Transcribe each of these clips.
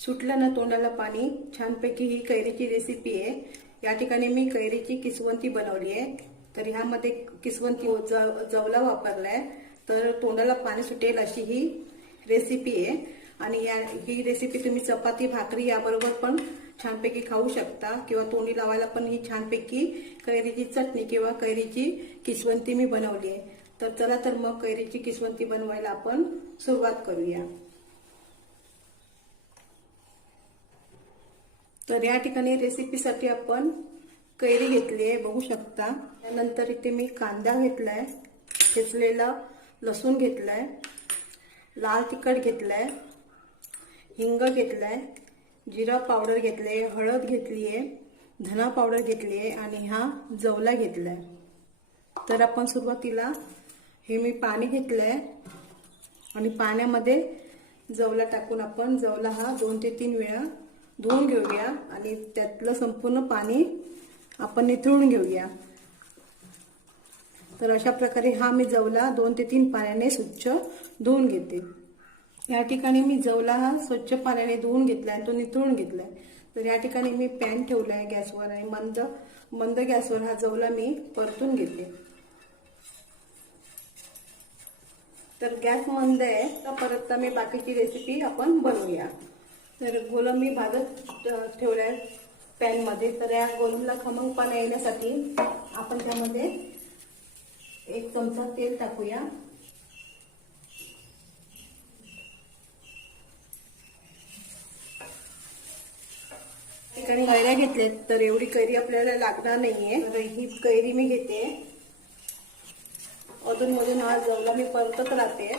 सुटलं ना तोंडाला पाणी, छानपैकी ही कैरीची रेसिपी आहे। या ठिकाणी मी कैरीची किसवंती बनवली आहे। तर ह्यामध्ये किसवंती जवला वापरलाय, तर तोंडाला पाणी सुटेल अशी ही रेसिपी आहे। आणि ही रेसिपी तुम्ही चपाती भाकरी याबरोबर पण छानपैकी खाऊ शकता, किंवा तोंडी लावायला पण ही छानपैकी कैरीची चटणी किंवा कैरीची किसवंती मी बनवली आहे। तर चला तर मग कैरीची किसवंती बनवायला आपण सुरुवात करूया। तर या ठिकाणी रेसिपीसाठी आपण कैरी घेतली आहे, बघू शकता। त्यानंतर इथे मी कांदा घेतलाय, ठेचलेला लसूण घेतलाय, लाल तिखट घेतलाय, हिंग घेतलाय, जिरा पावडर घेतले, हळद घेतली आहे, धना पावडर घेतली आहे आणि हा जवला घेतलाय। तर आपण सुरुवातीला हे मी पाणी घेतलंय आणि पाण्यामध्ये जवला टाकून आपण जवला हा 2 ते 3 वेळा धुवून घेऊया आणि त्यातलं संपूर्ण पाणी आपण निथळून घेऊया। तर अशा प्रकारे हा मी जवला 2 ते 3 पाण्याने स्वच्छ धुवून घेते। या ठिकाणी मी जवला हा स्वच्छ पाण्याने धुवून घेतलाय आणि तो निथळून घेतलाय। तर या ठिकाणी मी पॅन ठेवलाय गॅसवर आणि मंद गॅसवर हा जवला मी परतून घेते। तर गॅस मंद आहे, तर परत मी बाकीची रेसिपी आपण बनवूया। तर गोलम मी भाजत ठेवलाय पॅन मध्ये। तर या गोलमला खमंगपणा येण्यासाठी आपण त्यामध्ये 1 चमचा तेल टाकूया। ठिकाणी कैऱ्या घेतल्यात, तर एवढी कैरी आपल्याला लागणार नाहीये। तर ही कैरी मी घेते, अधून मधून हा जवला मी परतत राहते।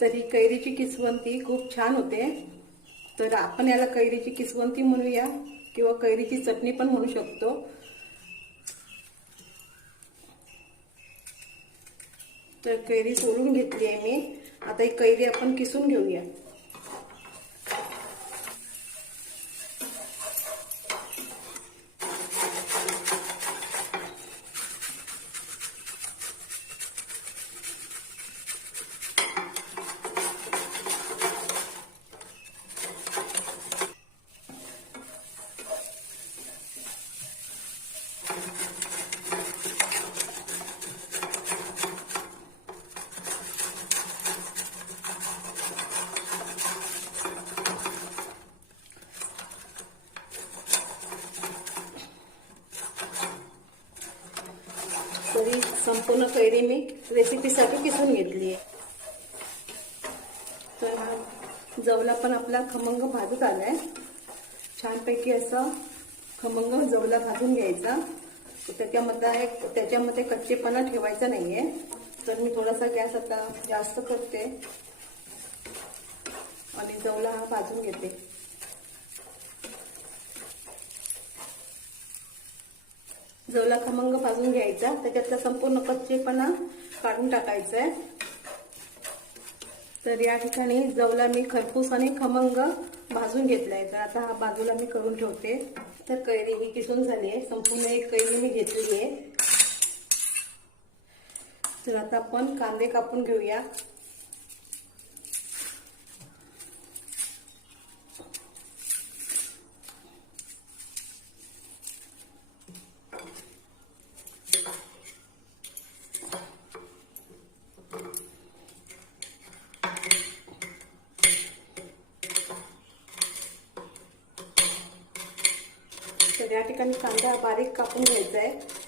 तर ही कैरीची किसवंती खूप छान होते। तर आपण याला कैरीची किसवंती म्हणूया किंवा कैरीची चटणी पण म्हणू शकतो। तर कैरी सोलून घेतली आहे मी, आता ही कैरी आपण किसून घेऊया। तरी संपूर्ण कैरी मी रेसिपीसाठी किसून घेतली आहे। तर हा जवला पण आपला खमंग भाजत आलाय, छानपैकी असा खमंग जवला भाजून घ्यायचा। त्याच्यामध्ये कच्चेपणा ठेवायचा नाहीये। तर मी थोडासा गॅस आता जास्त करते आणि जवला हा भाजून घेते। जवला खमंग भाजून घ्यायचा, त्याच्यातला संपूर्ण कच्चेपणा काढून टाकायचा आहे। तर या ठिकाणी जवला मी खरपूस आणि खमंग भाजून घेतलाय। तर आता हा बाजूला मी करून ठेवते। तर कैरी ही किसून झाली आहे, संपूर्ण एक कैरी मी घेतलेली आहे। तर आता आपण कांदे कापून घेऊया। तर या ठिकाणी कांदा बारीक कापून घ्यायचा आहे।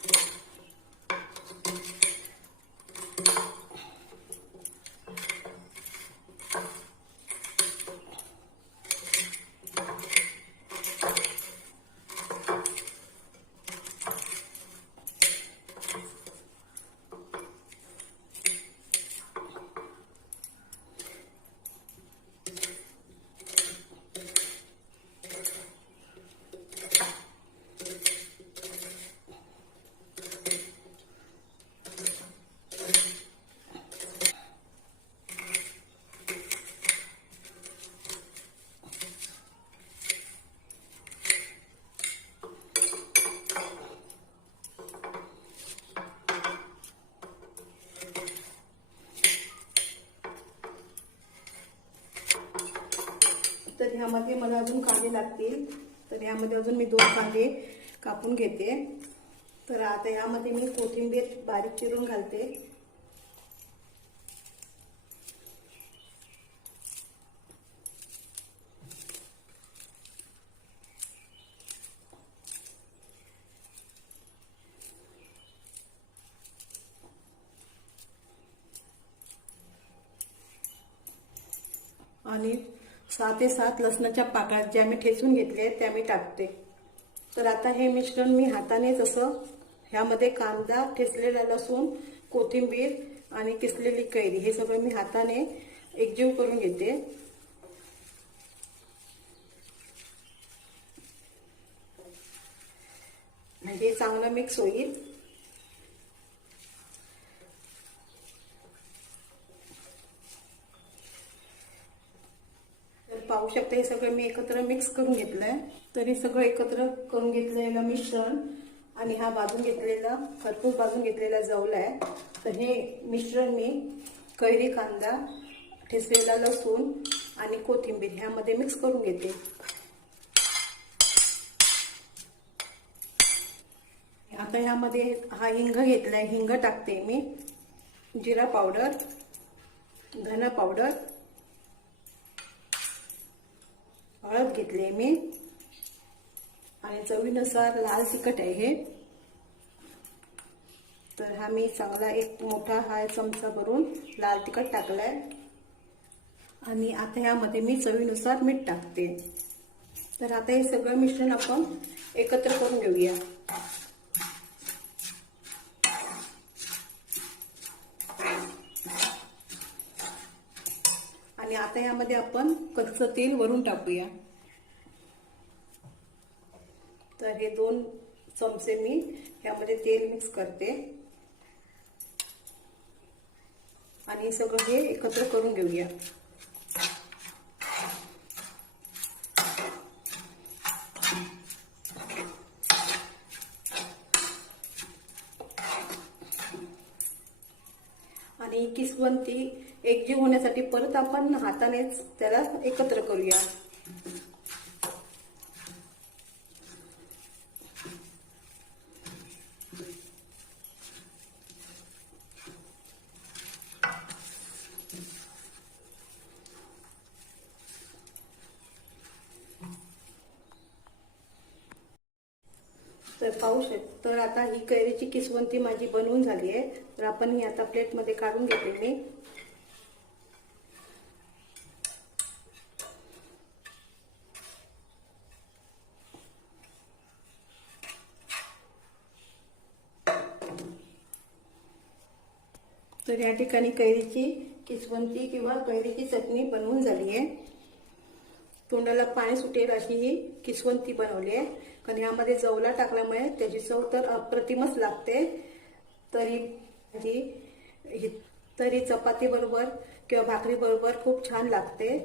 तर ह्यामध्ये मला अजून कांदे लागतील, तर ह्यामध्ये अजून मी 2 कांदे कापून घेते. तर आता ह्यामध्ये मी कोथिंबीर बारीक चिरून घालते. आणि 6 ते 7 लसणाच्या पाकळ्या ज्या मी ठेचून घेतल्या त्या मी टाकते. तर आता हे मिश्रण मी हातानेच असं ह्यामध्ये कांदा, ठेचलेला लसूण, कोथिंबीर आणि किसलेली कैरी हे सगळं मी हाताने एकजीव करून घेते. म्हणजे चांगलं मिक्स होईल. पाहू शकता हे सगळं मी एकत्र मिक्स करून घेतलंय. तर हे सगळं एकत्र करून घेतलेलं मिश्रण आणि हा भाजून घेतलेला खरपूस भाजून घेतलेला जवला आहे. तर हे मिश्रण मी कैरी, कांदा, ठेचलेला लसूण आणि कोथिंबीर ह्यामध्ये मिक्स करून घेते. आता ह्यामध्ये हा हिंग घेतलाय, हिंग टाकते मी. जिरा पावडर, धना पावडर, हळद घेतली मी आणि चवीनुसार लाल तिखट आहे हे. तर हा मी चांगला एक मोठा हा चमचा भरून लाल तिखट टाकलाय. आणि आता ह्यामध्ये मी चवीनुसार मीठ टाकते. तर आता हे सगळं मिश्रण आपण एकत्र करून घेऊया. आणि आता यामध्ये आपण कच्चं तेल वरून टाकूया. तर हे 2 चमचे मी यामध्ये तेल मिक्स करते आणि सगळं हे एकत्र करून घेऊया. आणि किसवंती एकजीव होण्यासाठी परत आपण हातानेच त्याला एकत्र करूया. तर पाहू शकतो. तर आता ही कैरीची किसवंती माझी बनवून झाली आहे. तर आपण ही आता प्लेटमध्ये काढून घेते मी. तर या ठिकाणी कैरीची किसवंती किंवा कैरीची चटणी बनवून झाली आहे. तोंडाला पाणी सुटेल अशी ही किसवंती बनवली आहे. कारण यामध्ये जवला टाकल्यामुळे त्याची चव तर अप्रतिमच लागते. तरी चपाती बरोबर किंवा भाकरी बरोबर खूप छान लागते.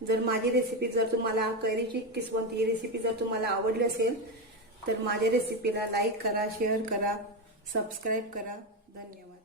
जर माझी रेसिपी जर तुम्हाला कैरीची किसवंती ही रेसिपी जर तुम्हाला आवडली असेल तर माझ्या रेसिपीला लाईक करा, शेअर करा, सबस्क्राईब करा. धन्यवाद.